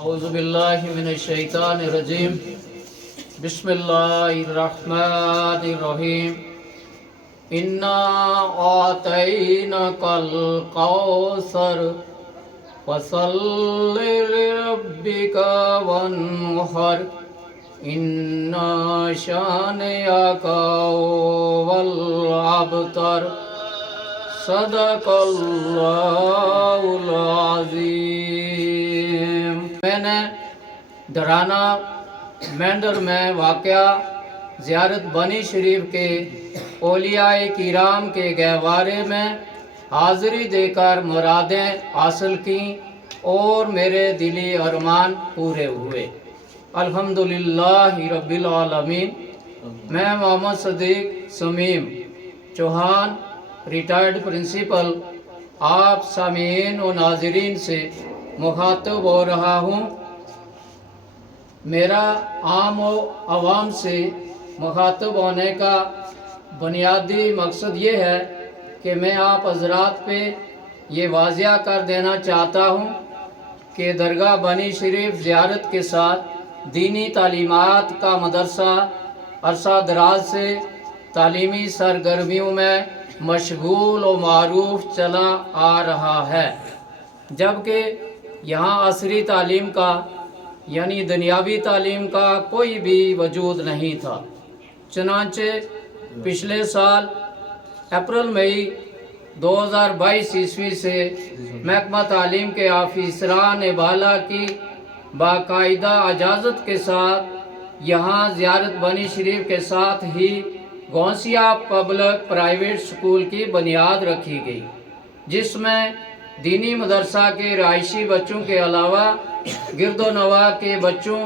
اعوذ باللہ من الشیطان الرجیم بسم اللہ الرحمن الرحیم انا اعطیناک الکوثر فصل لربک وانحر ان شانئک هو الابتر صدق اللہ العظیم۔ میں نے دھرانا مینڈر میں واقع زیارت بنی شریف کے اولیاء کرام کے گہوارے میں حاضری دے کر مرادیں حاصل کیں اور میرے دلی ارمان پورے ہوئے، الحمدللہ رب العالمین۔ میں محمد صدیق سمیم چوہان ریٹائرڈ پرنسپل آپ سامعین و ناظرین سے مخاطب ہو رہا ہوں۔ میرا عام و عوام سے مخاطب ہونے کا بنیادی مقصد یہ ہے کہ میں آپ حضرات پہ یہ واضح کر دینا چاہتا ہوں کہ درگاہ بنی شریف زیارت کے ساتھ دینی تعلیمات کا مدرسہ عرصہ دراز سے تعلیمی سرگرمیوں میں مشغول و معروف چلا آ رہا ہے، جبکہ یہاں عصری تعلیم کا یعنی دنیاوی تعلیم کا کوئی بھی وجود نہیں تھا۔ چنانچہ پچھلے سال اپریل مئی 2022 عیسوی سے محکمہ تعلیم کے آفیسران بالا کی باقاعدہ اجازت کے ساتھ یہاں زیارت بنی شریف کے ساتھ ہی گونسیا پبلک پرائیویٹ سکول کی بنیاد رکھی گئی، جس میں دینی مدرسہ کے رہائشی بچوں کے علاوہ گرد و نواح کے بچوں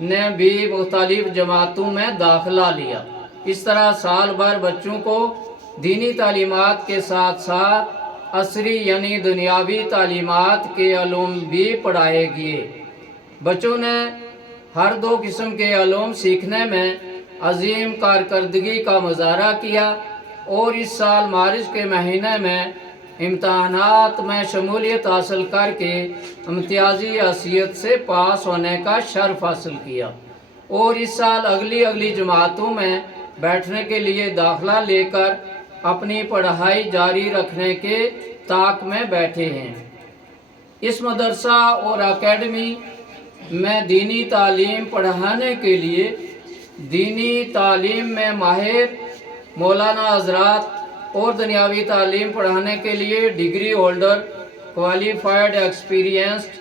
نے بھی مختلف جماعتوں میں داخلہ لیا۔ اس طرح سال بھر بچوں کو دینی تعلیمات کے ساتھ ساتھ عصری یعنی دنیاوی تعلیمات کے علوم بھی پڑھائے گئے۔ بچوں نے ہر دو قسم کے علوم سیکھنے میں عظیم کارکردگی کا مظاہرہ کیا اور اس سال مارچ کے مہینے میں امتحانات میں شمولیت حاصل کر کے امتیازی حیثیت سے پاس ہونے کا شرف حاصل کیا، اور اس سال اگلی جماعتوں میں بیٹھنے کے لیے داخلہ لے کر اپنی پڑھائی جاری رکھنے کے طاق میں بیٹھے ہیں۔ اس مدرسہ اور اکیڈمی میں دینی تعلیم پڑھانے کے لیے دینی تعلیم میں ماہر مولانا حضرات اور دنیاوی تعلیم پڑھانے کے لیے degree holder qualified experienced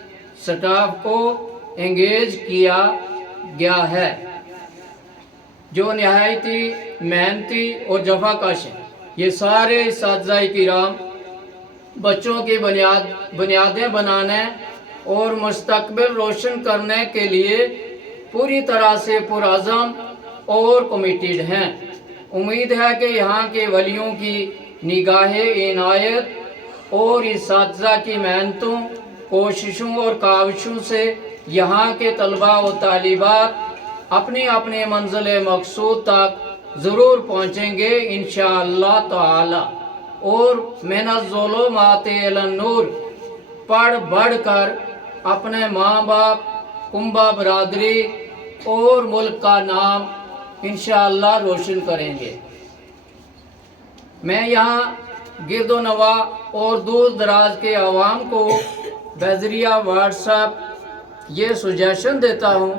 staff کو انگیج کیا گیا ہے، جو نہایتی محنتی اور جفاکش ہیں۔ یہ سارے اساتذہ کرام بچوں کی بنیادیں بنانے اور مستقبل روشن کرنے کے لیے پوری طرح سے پرعزم اور کمیٹڈ ہیں۔ امید ہے کہ یہاں کے ولیوں کی نگاہ عنایت اور اساتذہ کی محنتوں، کوششوں اور کاوشوں سے یہاں کے طلباء و طالبات اپنی اپنی منزل مقصود تک ضرور پہنچیں گے انشاءاللہ تعالی، اور من الظلمات الی النور پڑھ بڑھ کر اپنے ماں باپ، کنبہ برادری اور ملک کا نام انشاءاللہ روشن کریں گے۔ میں یہاں گرد و نواح اور دور دراز کے عوام کو بذریعہ واٹس ایپ یہ سجیشن دیتا ہوں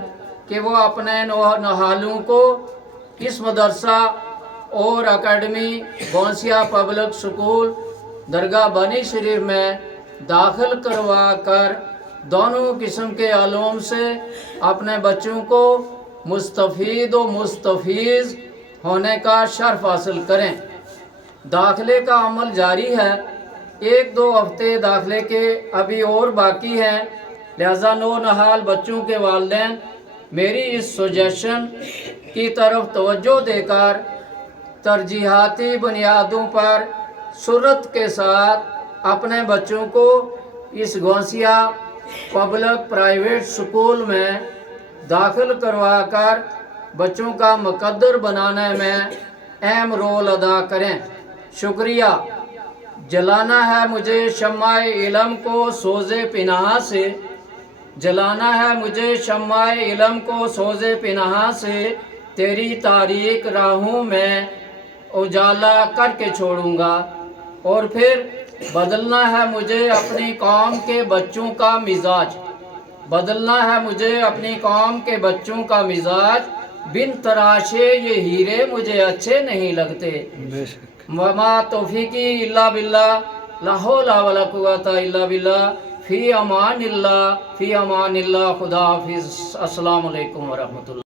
کہ وہ اپنے نوحالوں کو اس مدرسہ اور اکیڈمی گونسیا پبلک سکول درگاہ بنی شریف میں داخل کروا کر دونوں قسم کے علوم سے اپنے بچوں کو مستفید و مستفیض ہونے کا شرف حاصل کریں۔ داخلے کا عمل جاری ہے، 1-2 ہفتے داخلے کے ابھی اور باقی ہیں، لہذا نونہال بچوں کے والدین میری اس سجیشن کی طرف توجہ دے کر ترجیحاتی بنیادوں پر سرعت کے ساتھ اپنے بچوں کو اس گونسیا پبلک پرائیویٹ سکول میں داخل کروا کر بچوں کا مقدر بنانے میں اہم رول ادا کریں۔ شکریہ۔ جلانا ہے مجھے شمع علم کو سوز پناہ سے، جلانا ہے مجھے شمع علم کو سوز پنہا سے، تیری تاریک راہوں میں اجالا کر کے چھوڑوں گا۔ اور پھر بدلنا ہے مجھے اپنی قوم کے بچوں کا مزاج، بدلنا ہے مجھے اپنی قوم کے بچوں کا مزاج، بن تراشے یہ ہیرے مجھے اچھے نہیں لگتے۔ وما توفیقی الا باللہ، لا حول ولا قوت الا باللہ، فی امان اللہ، فی امان اللہ، خدا حافظ، السلام علیکم ورحمۃ اللہ۔